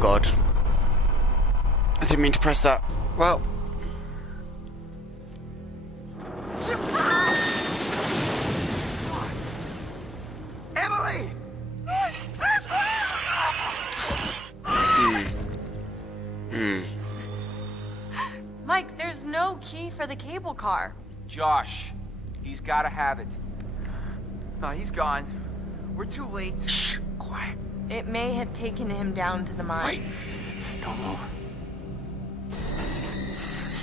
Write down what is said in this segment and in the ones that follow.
god. I didn't mean to press that. Well. Emily! Mike, there's no key for the cable car. Josh, he's gotta have it. No, he's gone. We're too late. Shh, quiet. It may have taken him down to the mine. Wait, don't move.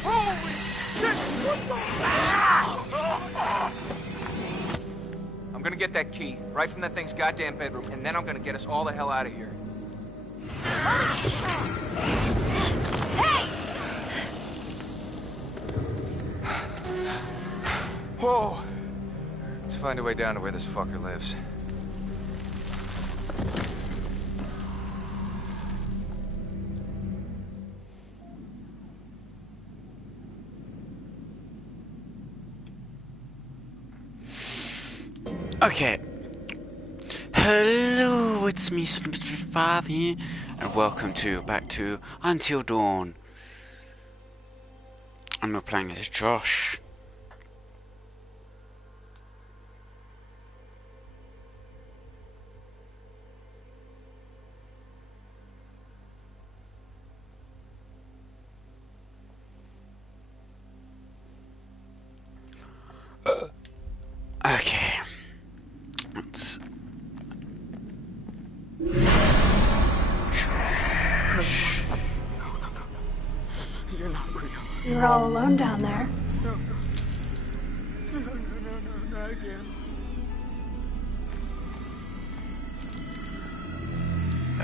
Holy shit! What the? I'm gonna get that key right from that thing's goddamn bedroom, and then I'm gonna get us all the hell out of here. Holy shit! Hey! Whoa! Let's find a way down to where this fucker lives. Okay. Hello, it's me, Son55 here, and welcome back to Until Dawn. And we're playing as Josh. Okay. Let's... You're not real. You're all alone down there. No, not again.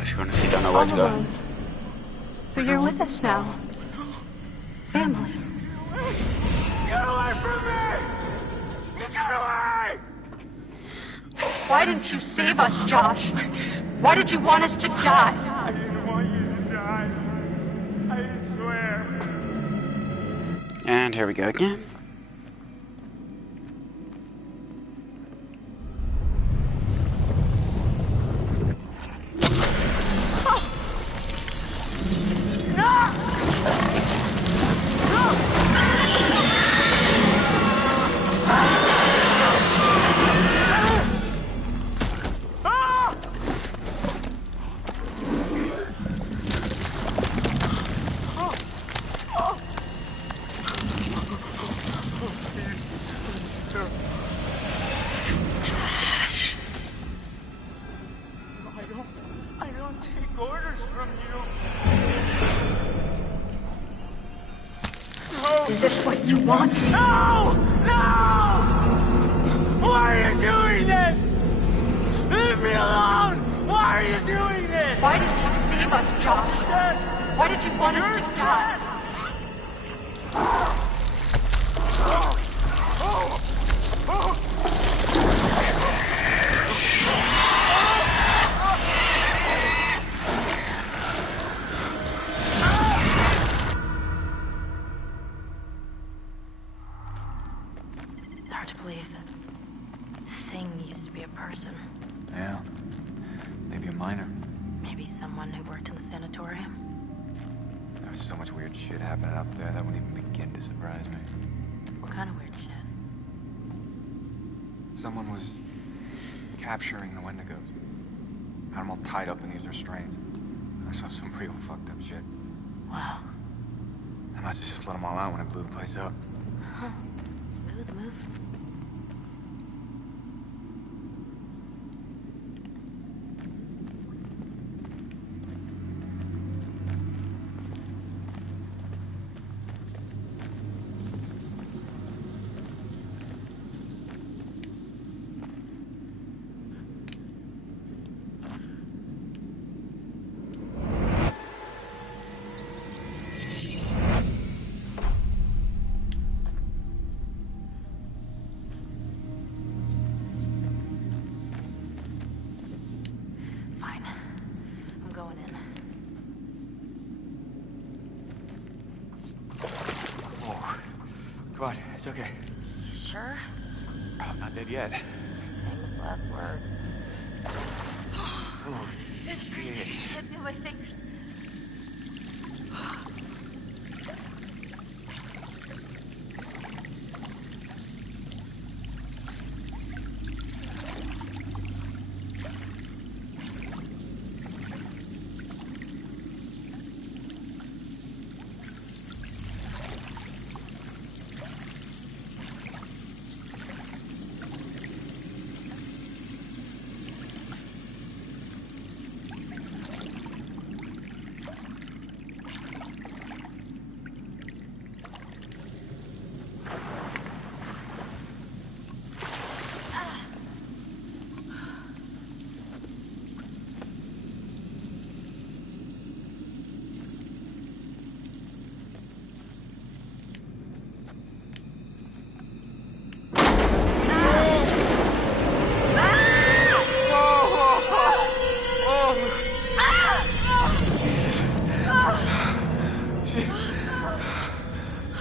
She's gonna sit down, where to go. Alone. But you're with us now. Family. Get away from me! Get away! Why didn't you save us, Josh? Why did you want us to die? I didn't want you to die. I swear. And here we go again. I don't take orders from you. No! Is this what you want? No! No! Why are you doing this? Leave me alone! Why are you doing this? Why did you save us, Josh? Why did you want us to die? It's hard to believe that thing used to be a person. Yeah. Maybe a minor. Maybe someone who worked in the sanatorium. There's so much weird shit happening up there that wouldn't even begin to surprise me. What kind of weird shit? Someone was capturing the Wendigos. Had them all tied up in these restraints. I saw some real fucked up shit. Wow. I must have just let them all out when I blew the place up. Huh. Smooth move. It's okay. You sure? I'm not dead yet. Famous last words. Oh, It's crazy. shit. Hit me with my fingers.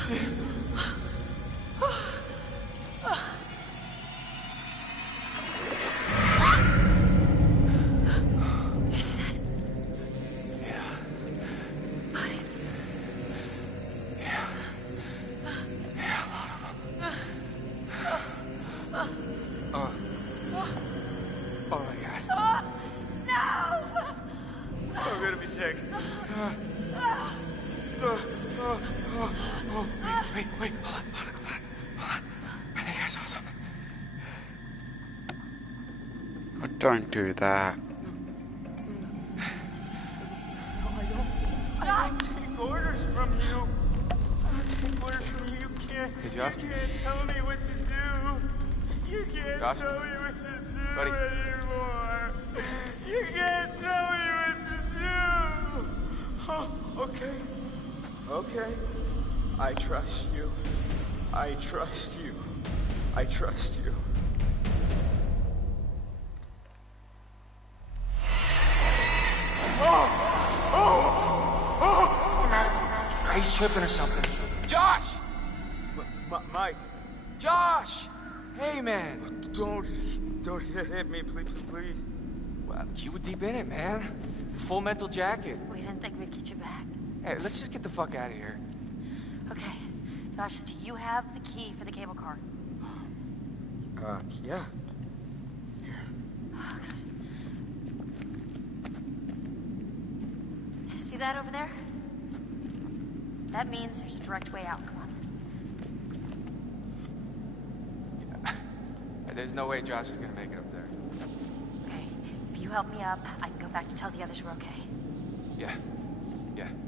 You see that? Yeah. Bodies. Yeah. Yeah, a lot of them. Oh my God. No! I'm gonna be sick. Wait, hold on. I think I saw something. Oh, don't do that. I don't take orders from you. I don't take orders from you. You can't tell me what to do. You can't tell me what to do anymore. You can't tell me what to do. Oh, okay. I trust you. I trust you. What's the matter? He's tripping or something. Josh! Mike. Josh! Hey, man. Don't hit me, please. Well, you were deep in it, man. Full mental jacket. We didn't think we'd get you back. Hey, let's just get the fuck out of here. Okay. Josh, do you have the key for the cable car? Yeah. Oh, good. See that over there? That means there's a direct way out. Come on. There's no way Josh is gonna make it up there. Okay. If you help me up, I can go back to tell the others we're okay. Yeah,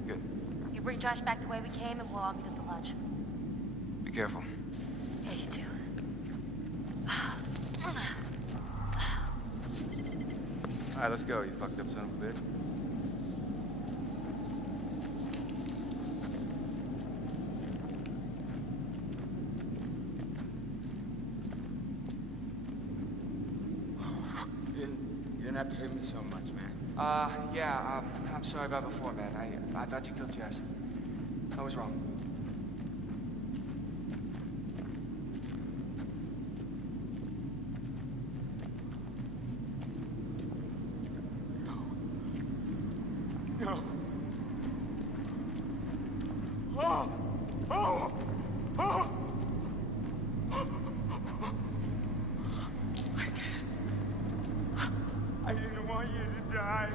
good. You bring Josh back the way we came, and we'll all meet at the lodge. Be careful. Yeah, you too. All right, let's go, you fucked up son of a bitch. You didn't have to hit me so much, man. Yeah, I'm sorry about before, man. I thought you killed Jess. I was wrong. No. Oh! I didn't want you to die.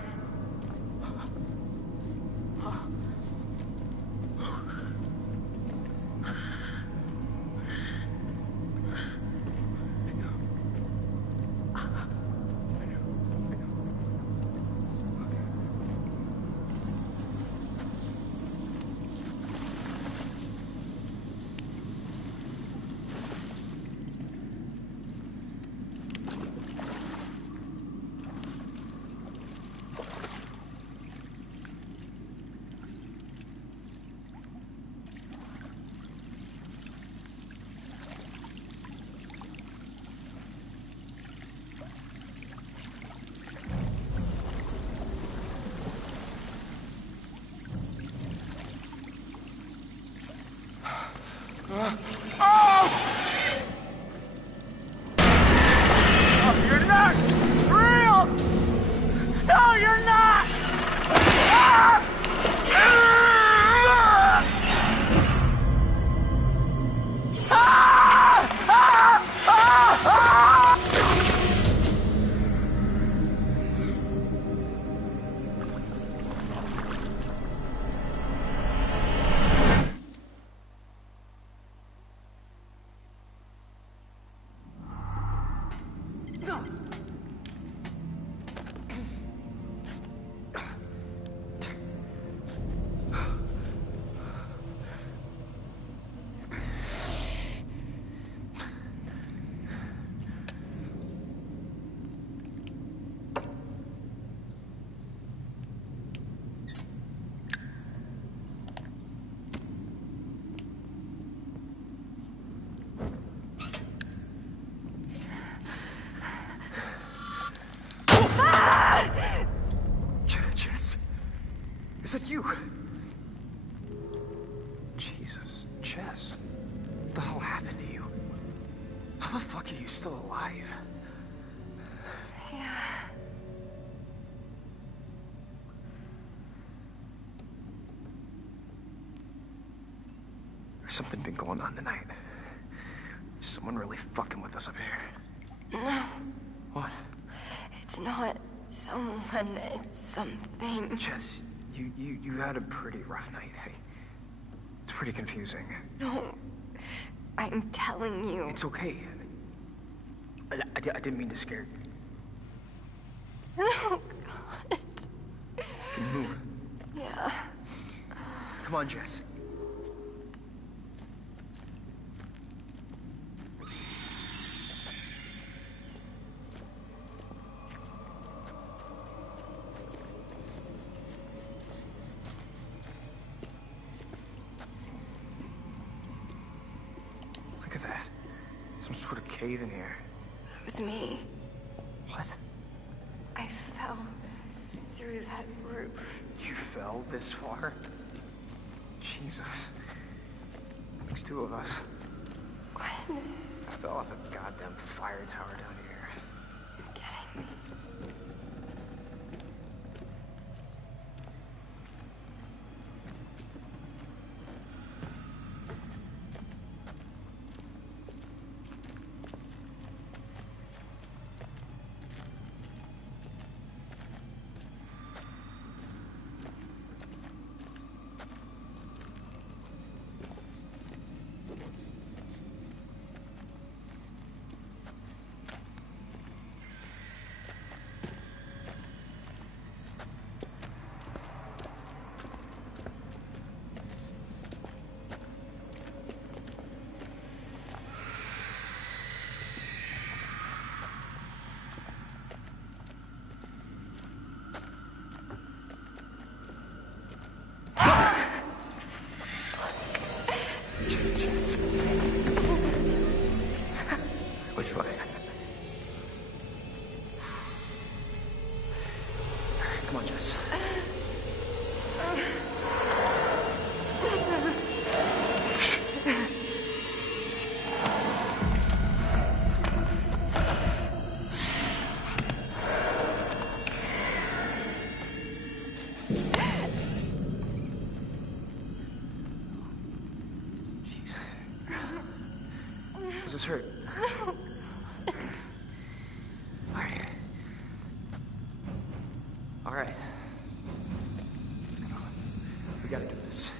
You're not real! No, you're not! Jess, is that you? Jesus, Jess. Jess, what the hell happened to you? How the fuck are you still alive? Yeah. There's something been going on tonight. Someone really fucking with us up here. No, What? it's not someone, it's something. Jess, you had a pretty rough night. It's pretty confusing. No, I'm telling you. It's okay. I didn't mean to scare you. No, God. Can you move? Yeah. Come on, Jess. Look at that. Some sort of cave in here. It was me. What? I fell through that roof. You fell this far? Jesus. Makes two of us. What? I fell off a goddamn fire tower down here. You're kidding me. Jess. Which way? Come on, Jess. Jeez. Does this hurt? Alright. Alright. Let's go. We gotta do this.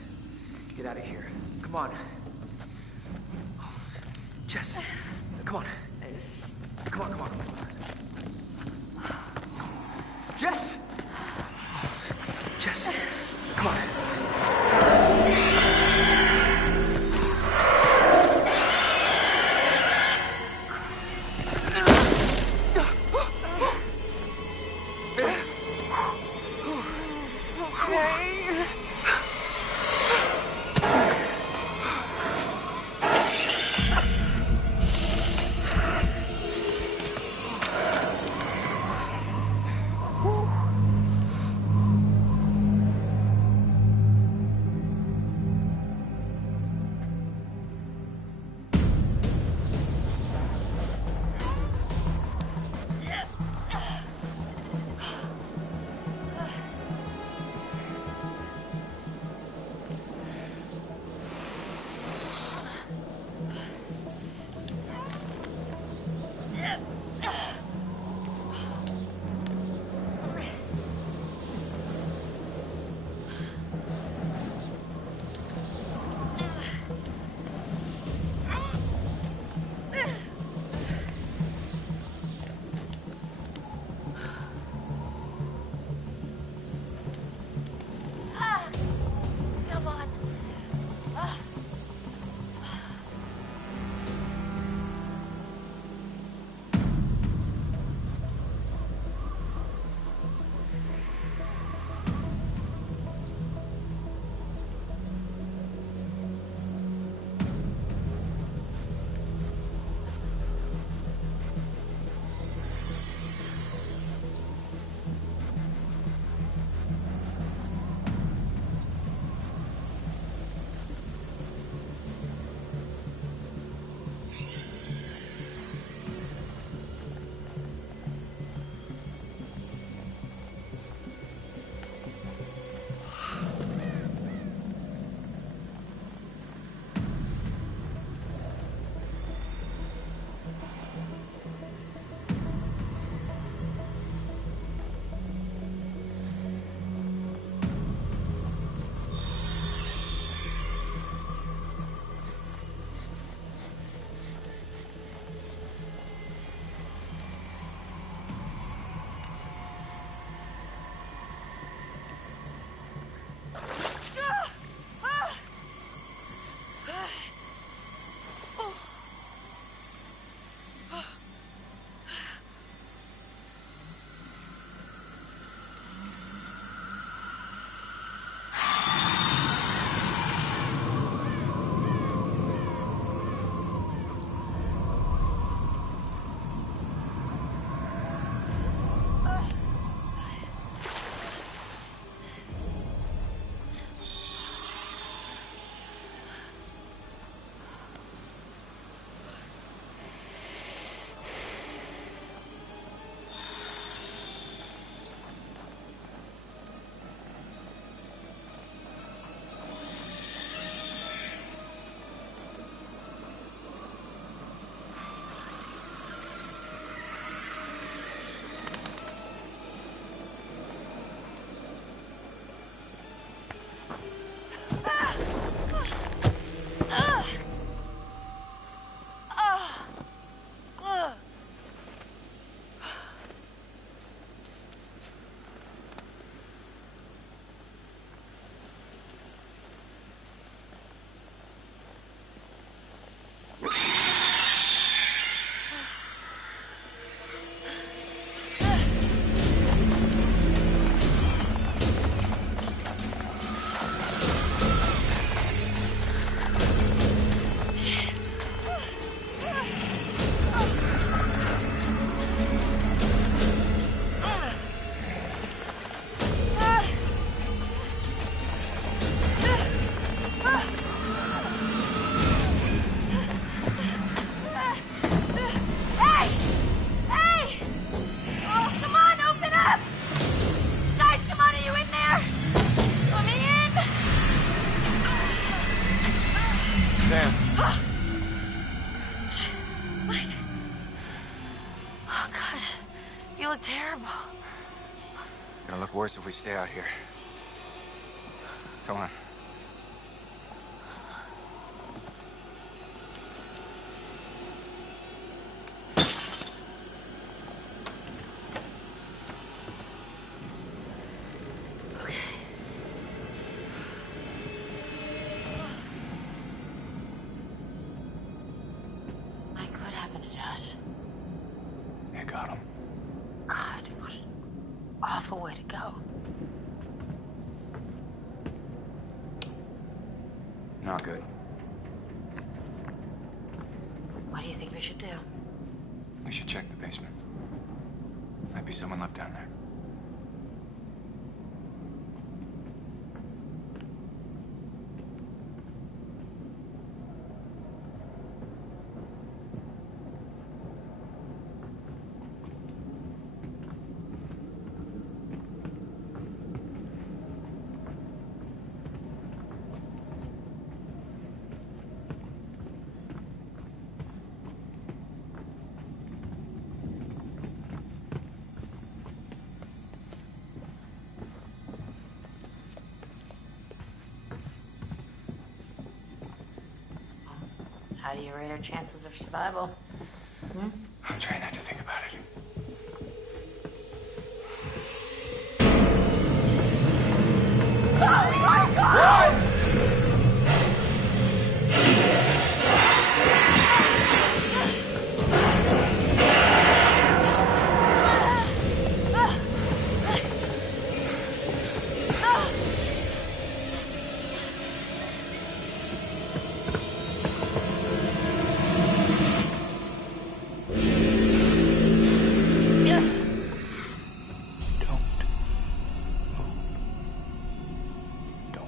Get out of here. Come on. Jess. Come on. Come on, come on, come on. Jess! Jess. Come on. Sam. Mike. Oh, gosh. You look terrible. Gonna look worse if we stay out here. Come on. Awful way to go. Not good. What do you think we should do? We should check the basement. Might be someone left down there. How do you rate our chances of survival? I'm trying not to think about it. Oh my God! Don't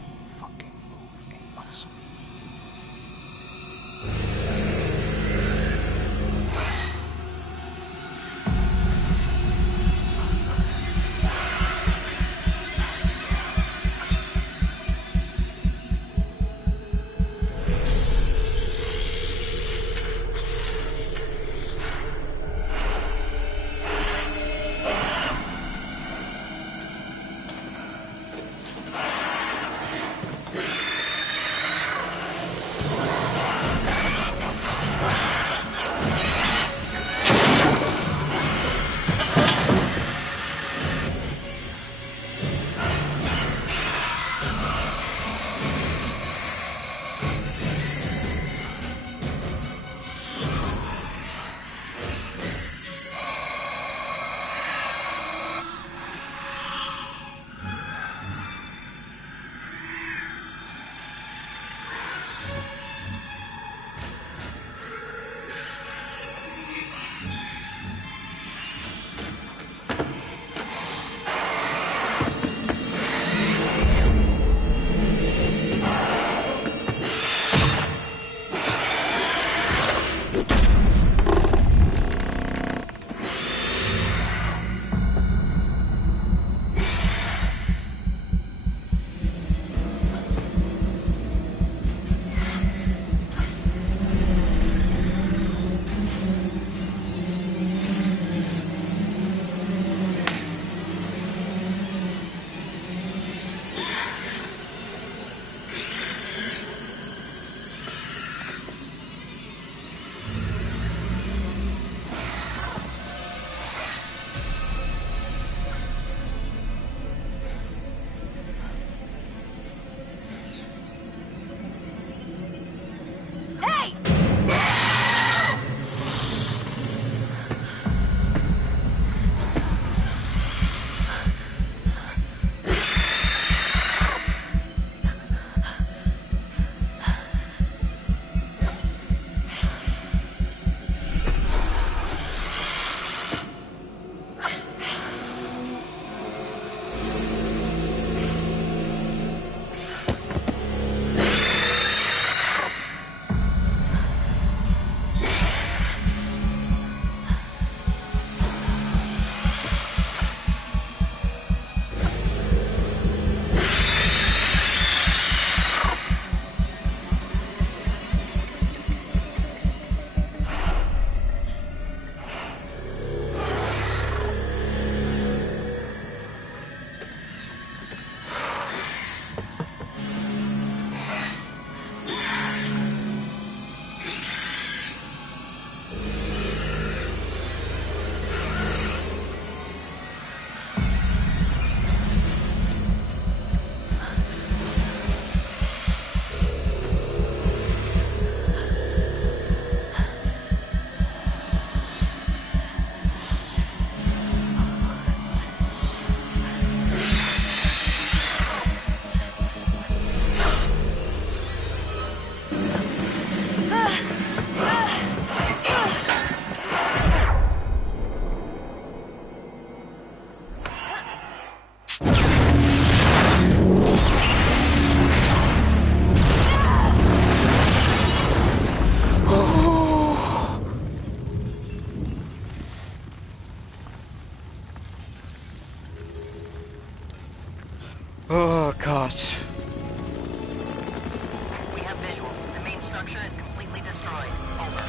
structure is completely destroyed. Over.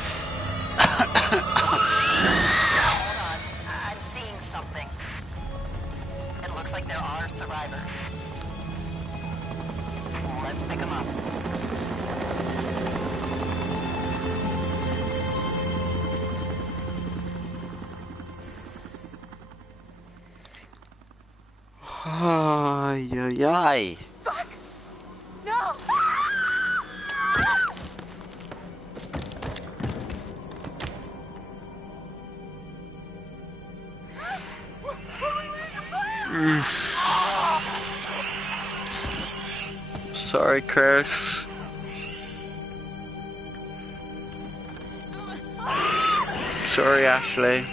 Hold on. I'm seeing something. It looks like there are survivors. Let's pick them up. Ay, ay, ay. Fuck! No! Sorry, Chris. Sorry, Ashley.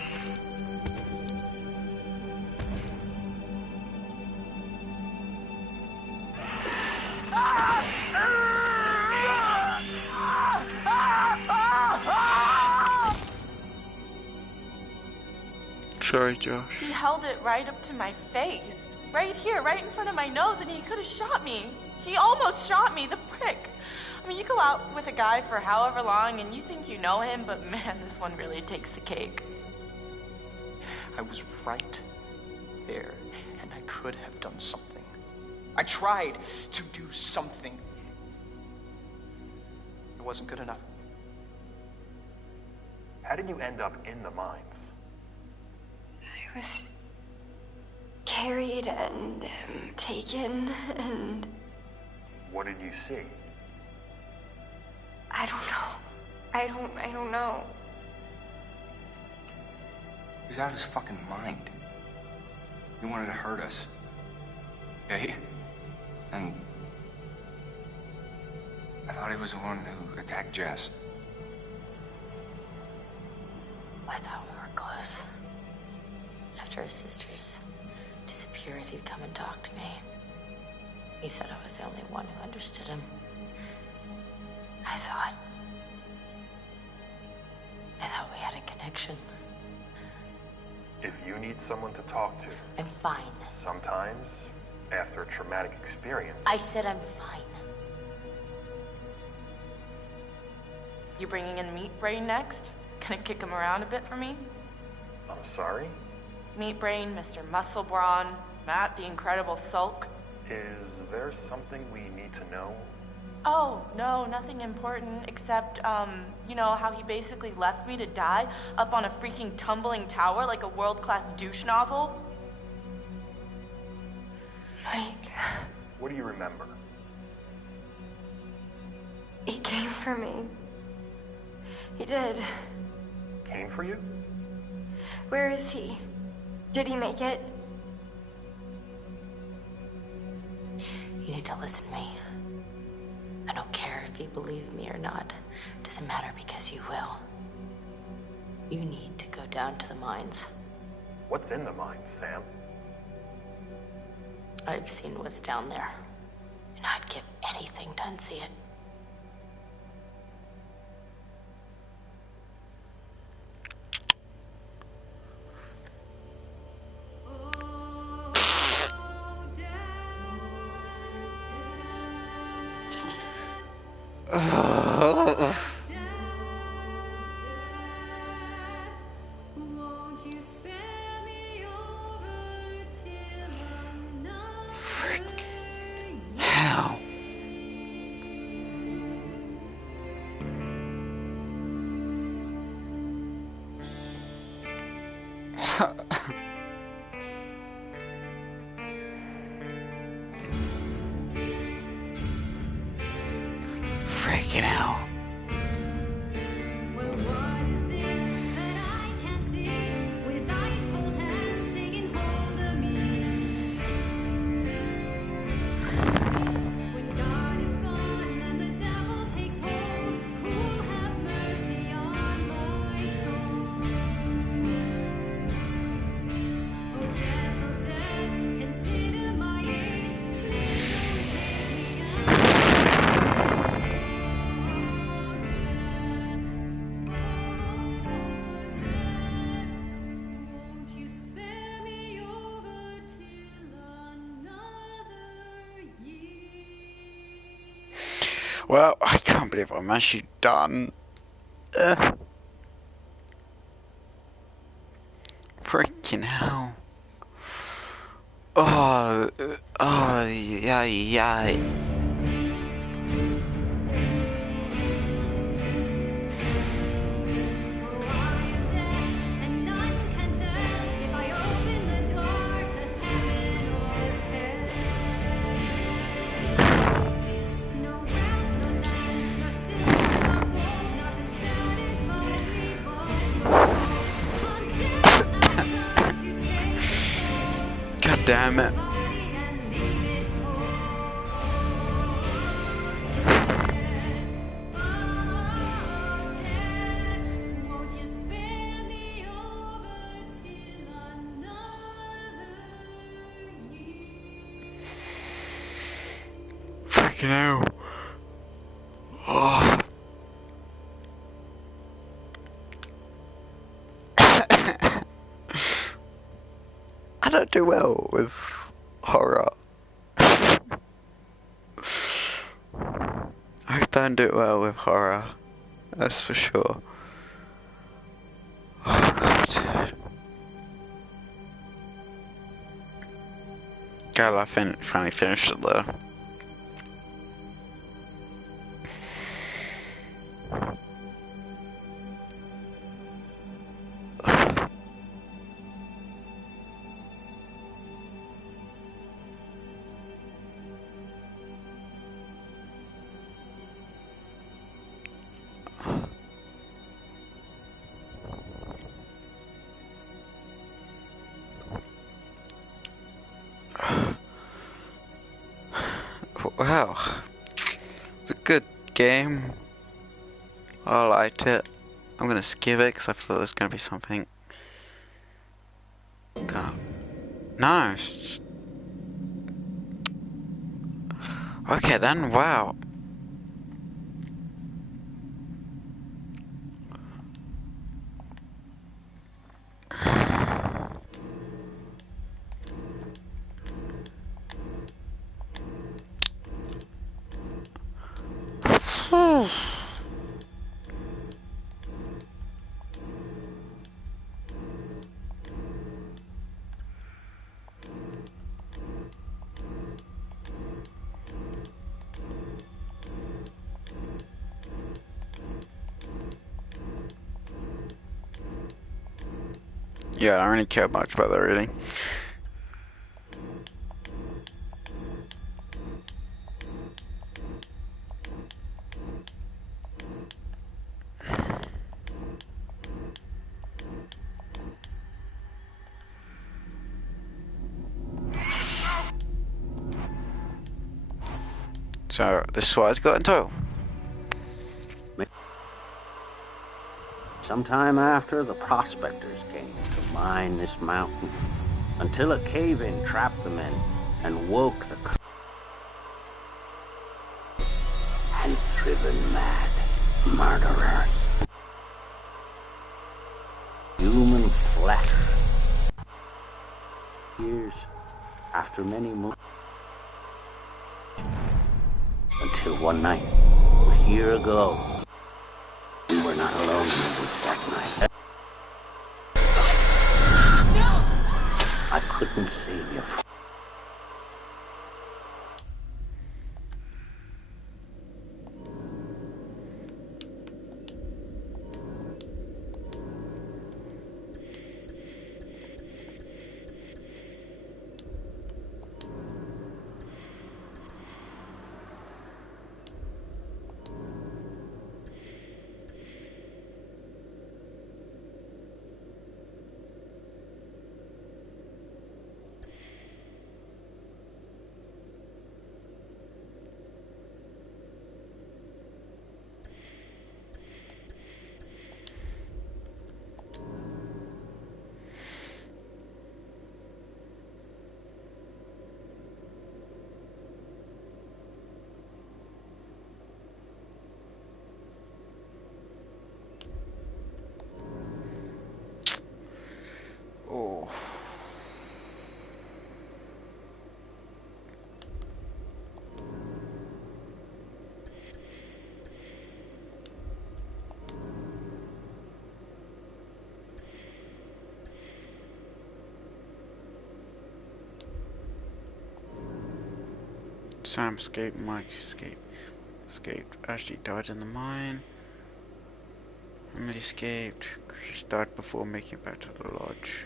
Sorry, Josh. He held it right up to my face. Right here, right in front of my nose, and he could have shot me. He almost shot me, the prick. I mean, you go out with a guy for however long and you think you know him, but man, this one really takes the cake. I was right there, and I could have done something. I tried to do something. It wasn't good enough. How did you end up in the mines? I was carried and taken, and What did you see? I don't know. I don't know. He was out of his fucking mind. He wanted to hurt us. Okay? And I thought he was the one who attacked Jess. I thought we were close. After his sisters disappeared, he'd come and talk to me. He said I was the only one who understood him. I thought we had a connection. If you need someone to talk to, I'm fine. sometimes, after a traumatic experience, I said I'm fine. You bringing in Meat Brain next? Gonna kick him around a bit for me? I'm sorry? Meat Brain, Mr. Muscle Brawn, Matt the Incredible Sulk. Is there something we need to know? Oh, no, nothing important except, you know how he basically left me to die up on a freaking tumbling tower like a world-class douche nozzle? Mike, What do you remember? he came for me. He did. Came for you? Where is he? Did he make it? You need to listen to me. I don't care if you believe me or not. Doesn't matter because you will. You need to go down to the mines. What's in the mines, Sam? I've seen what's down there, and I'd give anything to unsee it. How? Well, I can't believe I'm actually done. Freaking hell. Oh, yeah. God damn it. Freaking hell. Oh. I don't do well with horror. I don't do well with horror. That's for sure. Oh god. God, I finally finished it though. Wow, it's a good game. I liked it. I'm gonna skip it because I thought there's gonna be something. God. No. Okay then, wow. Yeah, I don't really care much about that really. So, this is what it's got in total. Sometime after, the prospectors came to mine this mountain, until a cave-in trapped them in and woke the and driven mad murderers. Human flesh. Years after many moons, until one night, a year ago, we were not alone in the woods that night. No! I couldn't save you. Sam escaped, Mike escaped. Ashley died in the mine. Emily escaped. Chris died before making it back to the lodge.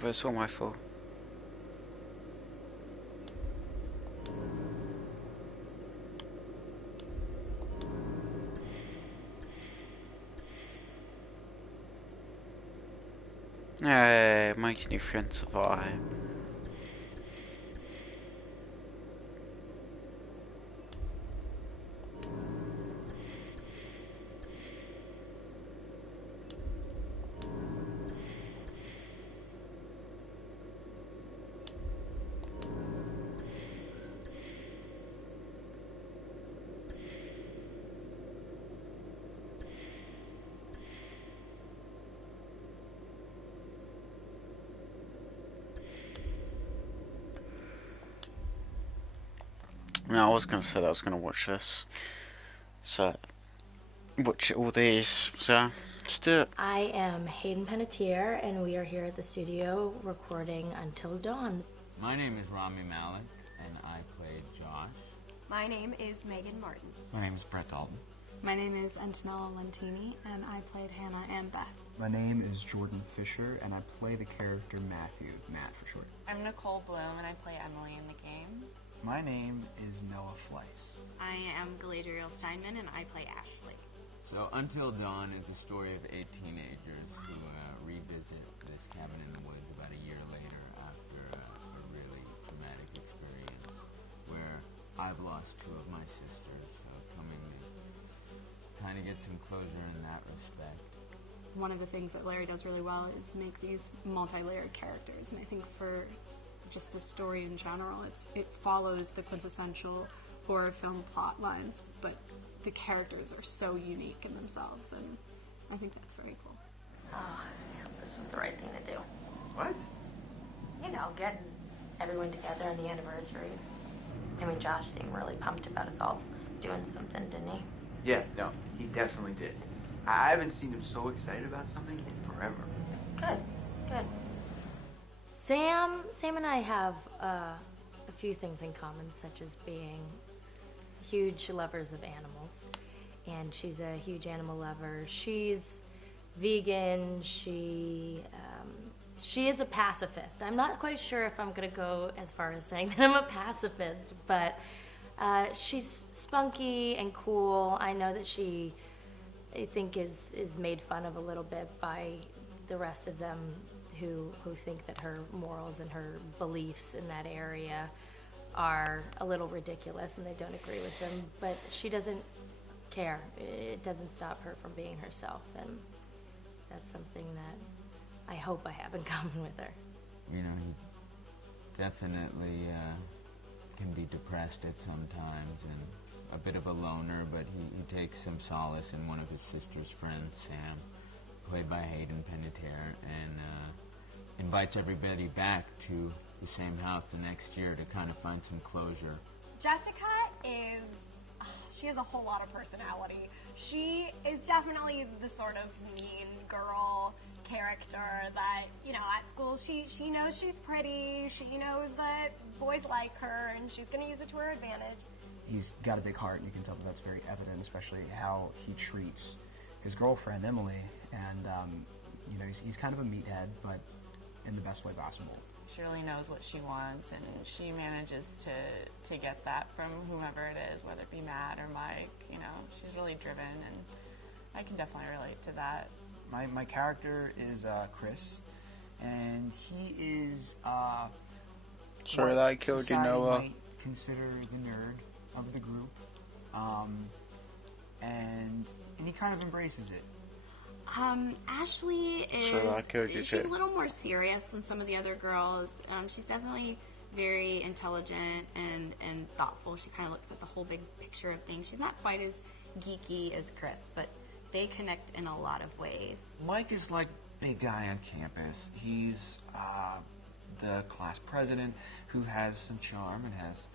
But it's all my fault. Hey, Mike's new friend survived. No, I was gonna say that I was gonna watch this. So, watch all these. So, let's do it. I am Hayden Panettiere, and we are here at the studio recording Until Dawn. My name is Rami Malek, and I played Josh. My name is Megan Martin. My name is Brett Dalton. My name is Antonella Lentini, and I played Hannah and Beth. My name is Jordan Fisher, and I play the character Matthew, Matt for short. I'm Nicole Bloom, and I play Emily in the game. My name is Noah Fleiss. I am Galadriel Steinman, and I play Ashley. So, Until Dawn is the story of 8 teenagers who revisit this cabin in the woods about a year later after a really traumatic experience where I've lost 2 of my sisters, so coming to kind of get some closure in that respect. One of the things that Larry does really well is make these multi-layered characters, and I think for just the story in general, it follows the quintessential horror film plot lines, but the characters are so unique in themselves, and I think that's very cool. Oh, yeah, this was the right thing to do. What? You know, getting everyone together on the anniversary. I mean, Josh seemed really pumped about us all doing something, didn't he? Yeah, no, he definitely did. I haven't seen him so excited about something in forever. Good, good. Sam and I have a few things in common, such as being huge lovers of animals, and she's a huge animal lover. She's vegan. She is a pacifist. I'm not quite sure if I'm gonna go as far as saying that I'm a pacifist, but she's spunky and cool. I know that she, I think, is made fun of a little bit by the rest of them who think that her morals and her beliefs in that area are a little ridiculous and they don't agree with them, but she doesn't care. It doesn't stop her from being herself, and that's something that I hope I have in common with her. You know, he definitely can be depressed at some times and a bit of a loner, but he takes some solace in one of his sister's friends, Sam, played by Hayden Panettiere, and invites everybody back to the same house the next year to kind of find some closure. Jessica she has a whole lot of personality. She is definitely the sort of mean girl character that, you know, at school she knows she's pretty, she knows that boys like her, and she's going to use it to her advantage. He's got a big heart, and you can tell that that's very evident, especially how he treats his girlfriend, Emily, and, you know, he's kind of a meathead, but in the best way possible. She really knows what she wants, and she manages to get that from whomever it is, whether it be Matt or Mike. You know, she's really driven, and I can definitely relate to that. My character is Chris, and he is Sorry that I killed you, Noah. Might consider the nerd of the group, and he kind of embraces it. Ashley is, she's a little more serious than some of the other girls. She's definitely very intelligent and thoughtful. She kind of looks at the whole big picture of things. She's not quite as geeky as Chris, but they connect in a lot of ways. Mike is like big guy on campus. He's the class president who has some charm and has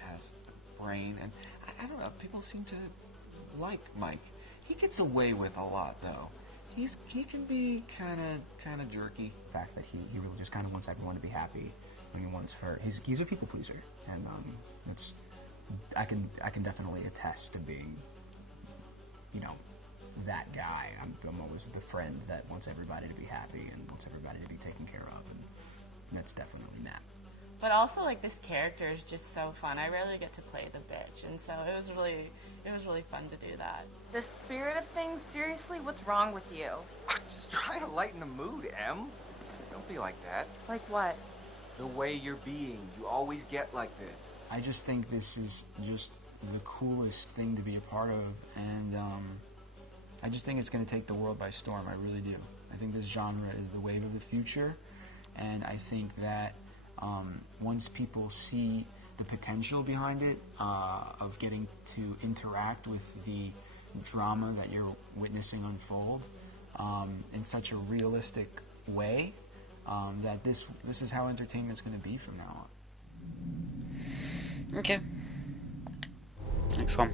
brain, and I don't know, people seem to like Mike. He gets away with a lot, though. He can be kind of jerky. The fact that he really just kind of wants everyone to be happy. When he wants he's a people pleaser, and I can definitely attest to being, that guy. I'm always the friend that wants everybody to be happy and wants everybody to be taken care of, and that's definitely Matt. But also, like, this character is just so fun. I rarely get to play the bitch, and so it was really fun to do that. The spirit of things, seriously, what's wrong with you? I'm just trying to lighten the mood, Em. Don't be like that. Like what? The way you're being. You always get like this. I just think this is just the coolest thing to be a part of, and I just think it's going to take the world by storm. I really do. I think this genre is the wave of the future, and I think that once people see the potential behind it, of getting to interact with the drama that you're witnessing unfold in such a realistic way, that this is how entertainment's going to be from now on. Okay. Next one.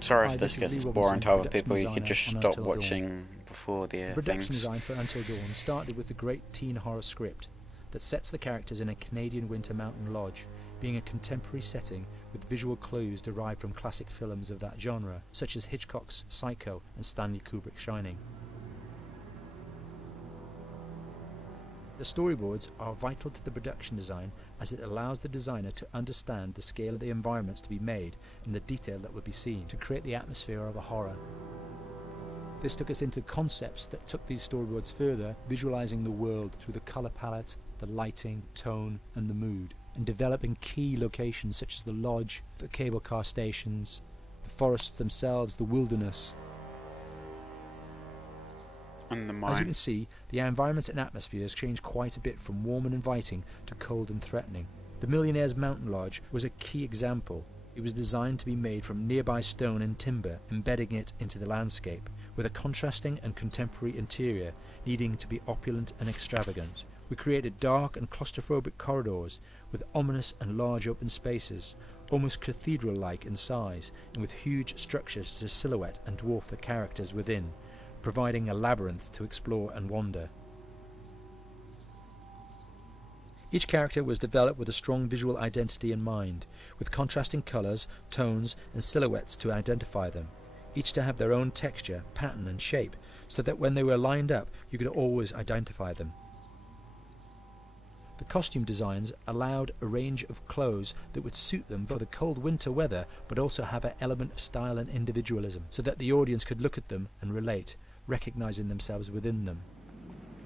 Sorry Hi, if this this is gets Lee boring Robinson, to other production people. You could designer just on stop Until watching Dawn. before the The production things. design for Until Dawn started with the great teen horror script that sets the characters in a Canadian winter mountain lodge, being a contemporary setting with visual clues derived from classic films of that genre, such as Hitchcock's Psycho and Stanley Kubrick's Shining. The storyboards are vital to the production design, as it allows the designer to understand the scale of the environments to be made and the detail that will be seen to create the atmosphere of a horror. This took us into concepts that took these storyboards further, visualizing the world through the color palette, the lighting, tone, and the mood, and developing key locations such as the lodge, the cable car stations, the forests themselves, the wilderness. And the As you mine. can see, the environments and atmospheres change quite a bit from warm and inviting to cold and threatening. The Millionaire's Mountain Lodge was a key example. It was designed to be made from nearby stone and timber, embedding it into the landscape, with a contrasting and contemporary interior needing to be opulent and extravagant. We created dark and claustrophobic corridors with ominous and large open spaces, almost cathedral-like in size, and with huge structures to silhouette and dwarf the characters within, providing a labyrinth to explore and wander. Each character was developed with a strong visual identity in mind, with contrasting colours, tones and silhouettes to identify them, each to have their own texture, pattern and shape, so that when they were lined up you could always identify them. The costume designs allowed a range of clothes that would suit them for the cold winter weather, but also have an element of style and individualism, so that the audience could look at them and relate, recognizing themselves within them.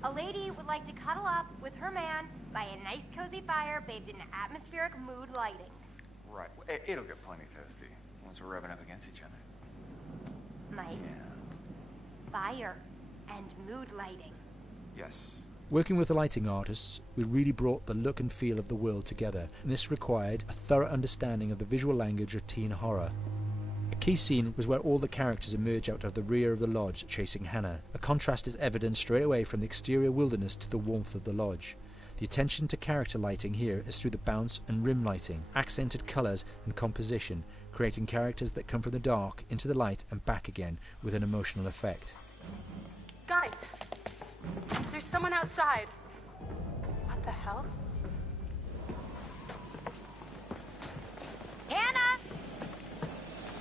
A lady would like to cuddle up with her man by a nice cozy fire bathed in atmospheric mood lighting. Right. It'll get plenty toasty once we're rubbing up against each other. Mike, fire and mood lighting. Yes. Working with the lighting artists, we really brought the look and feel of the world together, and this required a thorough understanding of the visual language of teen horror. A key scene was where all the characters emerge out of the rear of the lodge chasing Hannah. A contrast is evident straight away from the exterior wilderness to the warmth of the lodge. The attention to character lighting here is through the bounce and rim lighting, accented colours and composition, creating characters that come from the dark into the light and back again with an emotional effect. Guys, there's someone outside. What the hell? Hannah!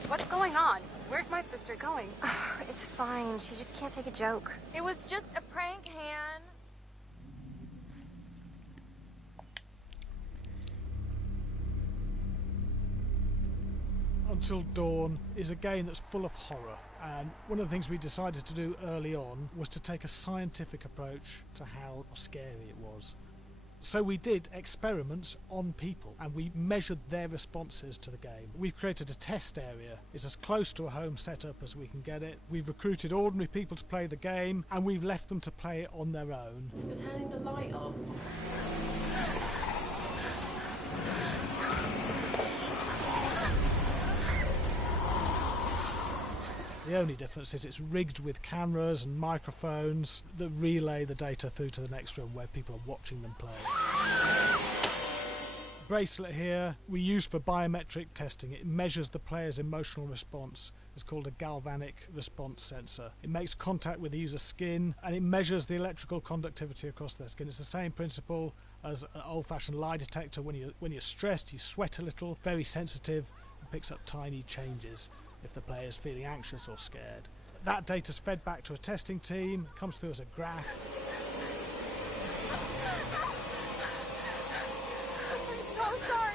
What's going on? Where's my sister going? It's fine. She just can't take a joke. It was just a prank, Han. Until Dawn is a game that's full of horror, and one of the things we decided to do early on was to take a scientific approach to how scary it was. So we did experiments on people and we measured their responses to the game. We've created a test area. It's as close to a home setup as we can get it. We've recruited ordinary people to play the game and we've left them to play it on their own. You're turning the light off. The only difference is it's rigged with cameras and microphones that relay the data through to the next room where people are watching them play. bracelet here we use for biometric testing. It measures the player's emotional response. It's called a galvanic response sensor. It makes contact with the user's skin and it measures the electrical conductivity across their skin. It's the same principle as an old-fashioned lie detector. When you're stressed, you sweat a little, very sensitive, and picks up tiny changes if the player is feeling anxious or scared. That data's fed back to a testing team, comes through as a graph. I'm so sorry.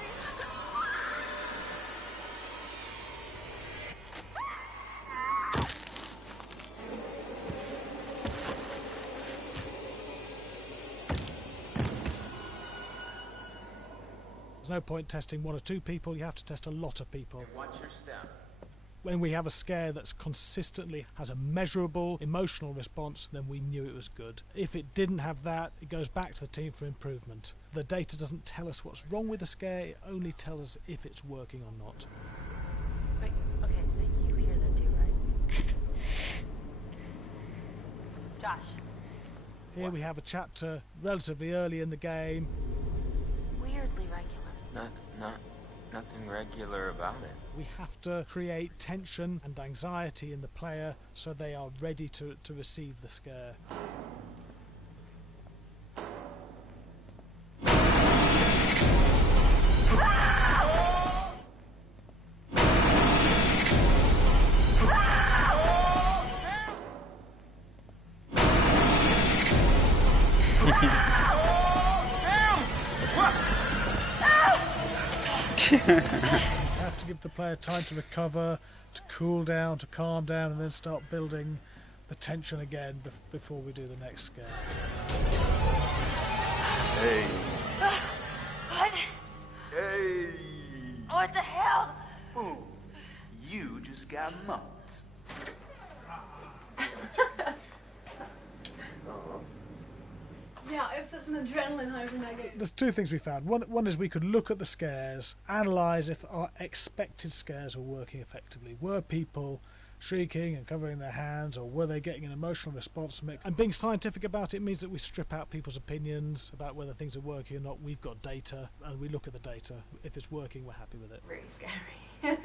There's no point testing one or two people, you have to test a lot of people. Watch your step. When we have a scare that's consistently has a measurable emotional response, then we knew it was good. If it didn't have that, it goes back to the team for improvement. The data doesn't tell us what's wrong with the scare, it only tells us if it's working or not. Wait, okay, so you hear that too, right? Josh. Here we have a chapter relatively early in the game. Weirdly regular. Nothing regular about it. We have to create tension and anxiety in the player so they are ready to receive the scare. Have to give the player time to recover, to cool down, to calm down, and then start building the tension again before we do the next scare. Hey. What? Hey. What the hell? Ooh, you just got mugged. Yeah, I have such an adrenaline high when I get... There's two things we found. One is we could look at the scares, analyse if our expected scares were working effectively. Were people shrieking and covering their hands, or were they getting an emotional response from it? And being scientific about it means that we strip out people's opinions about whether things are working or not. We've got data, and we look at the data. If it's working, we're happy with it. Really scary.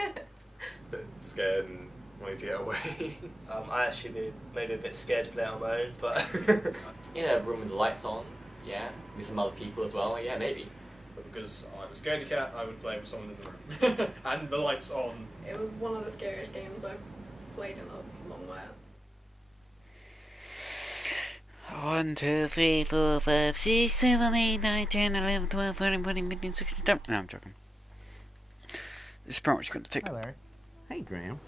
Bit scared and wanting to get away. I actually maybe a bit scared to play on my own, but... In a room with the lights on, yeah, with some other people as well, yeah, maybe. But because I'm a scaredy cat, I would play with someone in the room. And the lights on. It was one of the scariest games I've played in a long while. 1, 2, 3, 4, 5, 6, 7, 8, 9, 10, 11, 12, 13, 14, 15, 16, 17. No, I'm joking. This is pretty much going to take... Hi, Larry. Hey, Graham.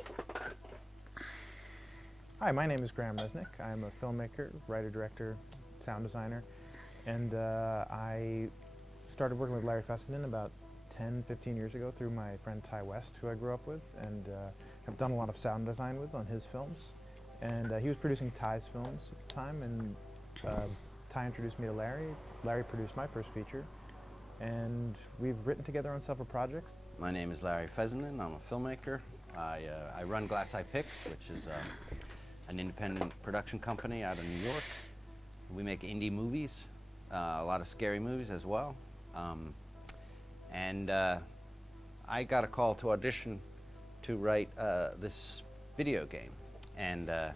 Hi, my name is Graham Resnick. I'm a filmmaker, writer, director, sound designer, and I started working with Larry Fessenden about 10-15 years ago through my friend Ty West, who I grew up with, and have done a lot of sound design with on his films. And he was producing Ty's films at the time, and Ty introduced me to Larry. Larry produced my first feature, and we've written together on several projects. My name is Larry Fessenden. I'm a filmmaker. I run Glass Eye Pix, which is an independent production company out of New York. We make indie movies, a lot of scary movies as well. And I got a call to audition to write this video game. And I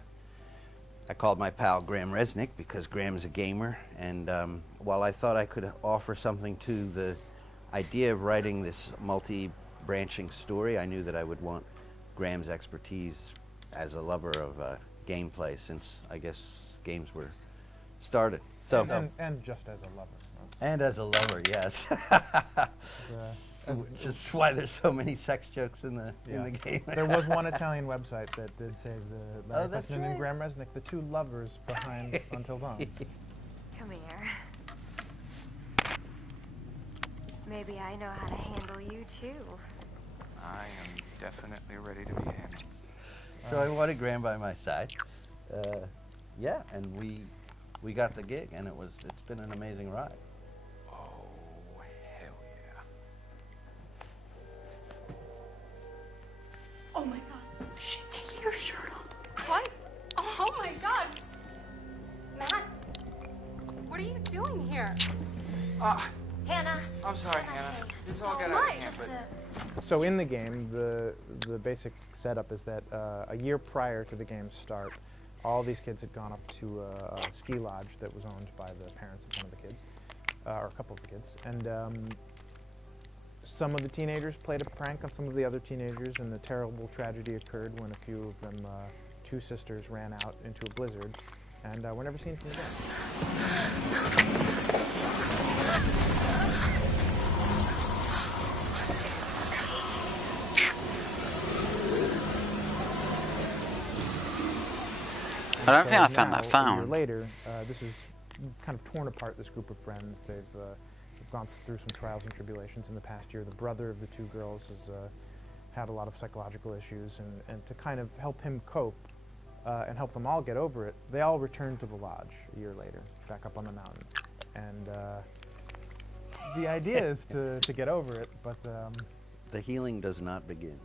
called my pal Graham Resnick because Graham is a gamer. And while I thought I could offer something to the idea of writing this multi-branching story, I knew that I would want Graham's expertise as a lover of gameplay, since I guess games were started. So and just as a lover. And as a lover, yes. Which is why there's so many sex jokes in the game. There was one Italian website that did say the Larry Fessenden and right. Graham Resnick, the two lovers behind Until Dawn. Come here. Maybe I know how to handle you too. I am definitely ready to be handled. So I wanted Graham by my side. Yeah, and we got the gig, and it's been an amazing ride. Oh, hell yeah. Oh my god, she's taking her shirt off. What? Oh my god. Matt, what are you doing here? Hannah, I'm sorry, Hannah. This all got out of hand, but... So in the game, the basic setup is that a year prior to the game's start, all these kids had gone up to a ski lodge that was owned by the parents of one of the kids, or a couple of the kids, and some of the teenagers played a prank on some of the other teenagers, and the terrible tragedy occurred when a few of them, two sisters, ran out into a blizzard, and were never seen from again. I don't think I found now, that a found. year later, this is kind of torn apart, this group of friends. They've gone through some trials and tribulations in the past year. The brother of the two girls has had a lot of psychological issues, and to kind of help him cope and help them all get over it, they all returned to the lodge a year later, back up on the mountain. And the idea is to get over it, but... the healing does not begin.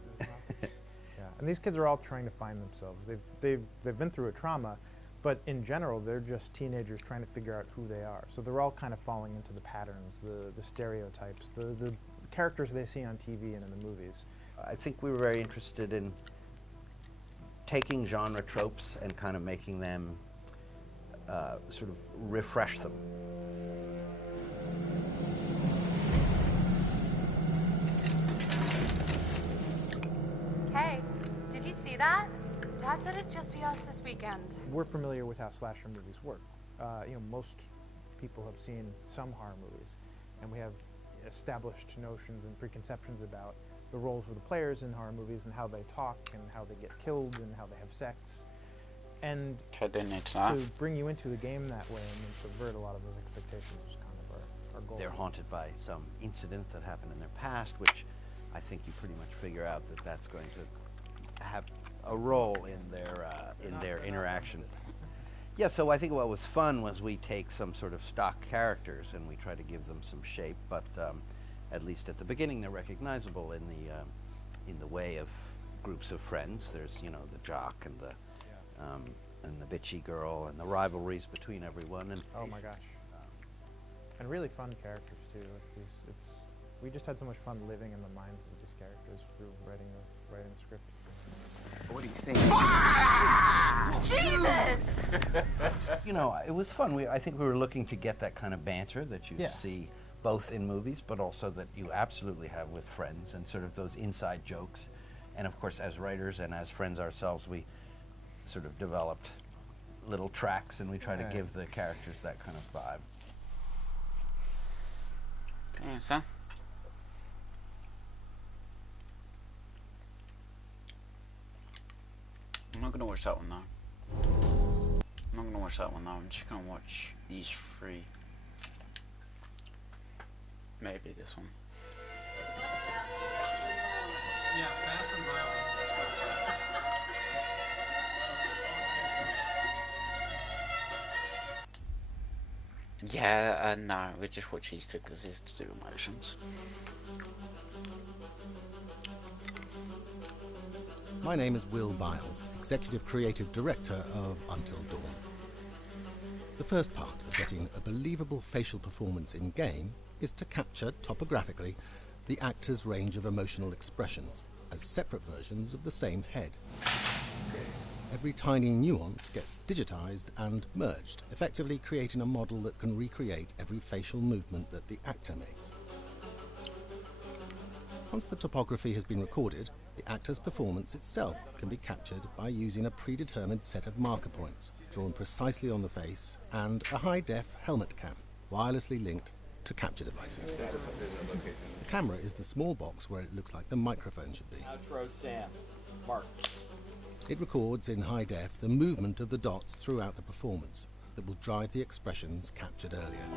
Yeah, and these kids are all trying to find themselves. They've been through a trauma, but in general, they're just teenagers trying to figure out who they are. So they're all kind of falling into the patterns, the stereotypes, the characters they see on TV and in the movies. I think we were very interested in taking genre tropes and kind of making them sort of refresh them. Hey, did you see that? Dad said it'd just be us this weekend. We're familiar with how slasher movies work. Most people have seen some horror movies, and we have established notions and preconceptions about the roles of the players in horror movies and how they talk and how they get killed and how they have sex. And to bring you into the game that way and then subvert a lot of those expectations was kind of our goal. They're haunted by some incident that happened in their past, which I think you pretty much figure out that that's going to have a role in their interaction. Yeah, so I think what was fun was we take some sort of stock characters and we try to give them some shape, but at least at the beginning they're recognizable in the way of groups of friends. There's the jock and the bitchy girl and the rivalries between everyone. And oh my gosh, and really fun characters too. We just had so much fun living in the minds of these characters through writing the script. What do you think? Jesus! It was fun. I think we were looking to get that kind of banter that you see both in movies, but also that you absolutely have with friends, and sort of those inside jokes. And of course, as writers and as friends ourselves, we sort of developed little tracks, and we try to give the characters that kind of vibe. Pensa. I'm not gonna watch that one though. I'm just gonna watch these three. Maybe this one. Yeah, Fast and Violent. Yeah, no, we just watch these two because it's to do emotions. My name is Will Biles, Executive Creative Director of Until Dawn. The first part of getting a believable facial performance in-game is to capture, topographically, the actor's range of emotional expressions as separate versions of the same head. Every tiny nuance gets digitized and merged, effectively creating a model that can recreate every facial movement that the actor makes. Once the topography has been recorded, the actor's performance itself can be captured by using a predetermined set of marker points, drawn precisely on the face, and a high-def helmet cam, wirelessly linked to capture devices. The camera is the small box where it looks like the microphone should be. Outro Sam. Mark. It records in high def the movement of the dots throughout the performance that will drive the expressions captured earlier.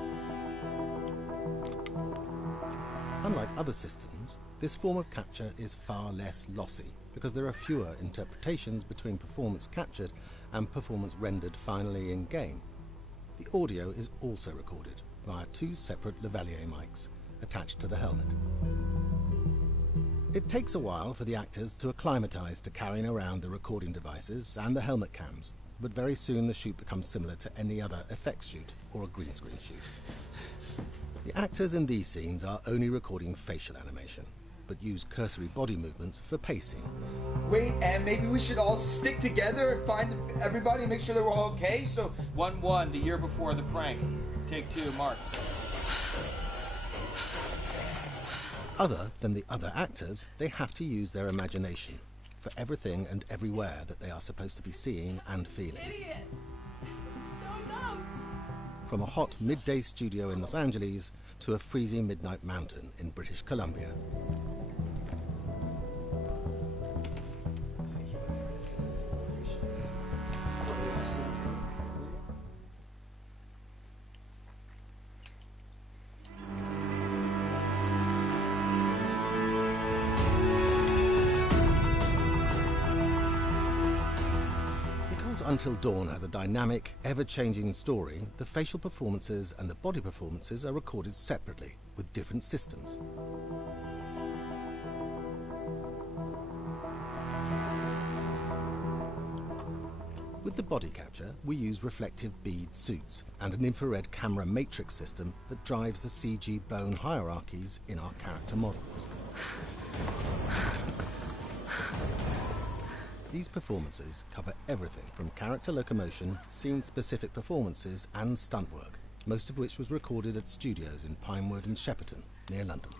Unlike other systems, this form of capture is far less lossy because there are fewer interpretations between performance captured and performance rendered finally in-game. The audio is also recorded via two separate lavalier mics attached to the helmet. It takes a while for the actors to acclimatise to carrying around the recording devices and the helmet cams, but very soon the shoot becomes similar to any other effects shoot or a green screen shoot. The actors in these scenes are only recording facial animation, but use cursory body movements for pacing. Wait, and maybe we should all stick together and find everybody and make sure that we're all okay, so... 1-1, the year before the prank. Take 2, Mark. Other than the other actors, they have to use their imagination for everything and everywhere that they are supposed to be seeing and feeling. Idiot! So dumb! From a hot midday studio in Los Angeles to a freezing midnight mountain in British Columbia. Because Until Dawn has a dynamic, ever-changing story, the facial performances and the body performances are recorded separately, with different systems. With the body capture, we use reflective bead suits and an infrared camera matrix system that drives the CG bone hierarchies in our character models. These performances cover everything from character locomotion, scene-specific performances and stunt work, most of which was recorded at studios in Pinewood and Shepperton, near London.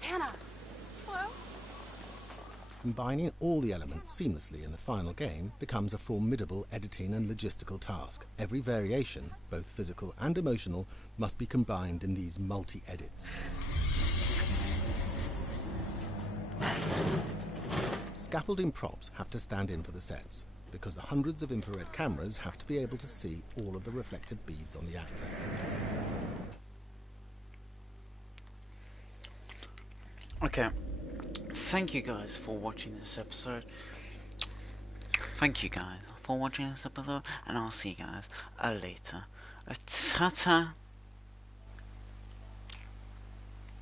Hannah! Hello? Combining all the elements seamlessly in the final game becomes a formidable editing and logistical task. Every variation, both physical and emotional, must be combined in these multi-edits. Scaffolding props have to stand in for the sets, because the hundreds of infrared cameras have to be able to see all of the reflected beads on the actor. Okay, thank you guys for watching this episode. Thank you guys for watching this episode, and I'll see you guys later. Ta-ta!